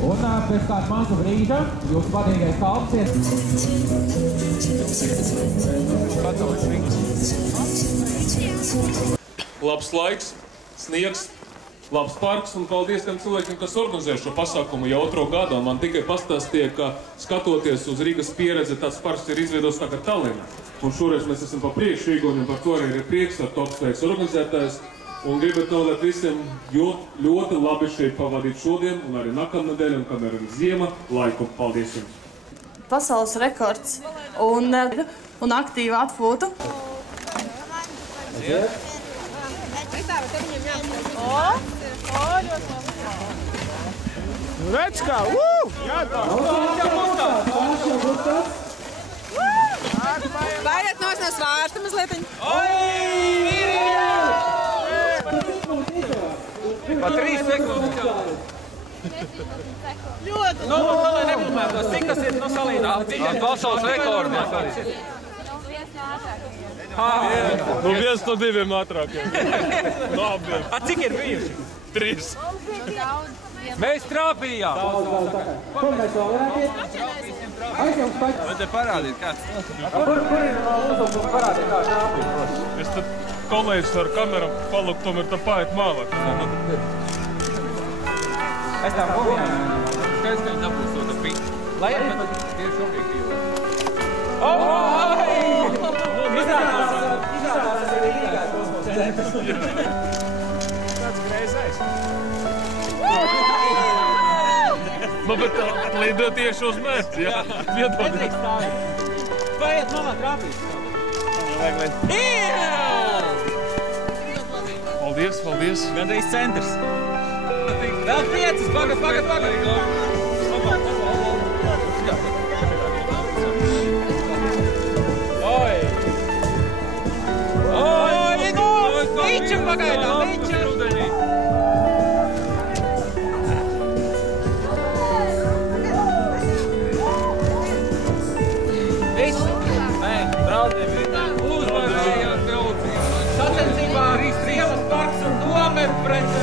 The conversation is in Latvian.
Un pēc kāda maza brīža jūsu vadīgais kalps ir... Labs laiks, sniegs, labs parks un paldies tiem cilvēkiem, kas organizē šo pasākumu jau otro gadu. Man tikai pastāstīja, ka skatoties uz Rīgas pieredzi, tāds parks ir izveidots tā kā Tallinā. Un šoreiz mēs esam pa priekšu Rīgu un par to arī ir prieks ar to apsveiks organizētājs. Un gribat novēlēt visiem ļoti labi šeit pavadīt šodien un arī nākamnedēļ, un kamēr ir ziema laiku. Paldies jums! Pasaules rekords un aktīva atpūta. Redz kā! Vairiet nos no svārsta mazliet. Pa 3 sekundes. Ļoti. Nu, lai nebūmētos, cik tas ir no salīdām? Pasaules rekordi. Nu, 1 no 2 ātrākiem. A, cik ir bijuši? 3. Mēs trāpījām. Ko mēs vēl varētu? Vai te parādīt kāds? Kur ir uzdevums parādīt kā trāpīt? Es tad kolēģis ar kameru palūk tomēr tā paiet mālāk. Es tā gumijām. Skaidrs, ka viņi dabūs to piķi. Lai ir pat tieši objektīvi. Izrādās arī Rīgā kosmosa centrs. Tāds greizais. Nu, bet lido tieši uz mērķi, jā. Nedrīkst stāvīt. Paiet malā trāpīt. Paldies, paldies. Gandrīz centrs. Vēl 5, pagad. Oi! Līču pagaidām, līču! Visu! Nē, draudzība! Uzvarējās draudzība! Sacensībā arī Strielas parks un Dome pret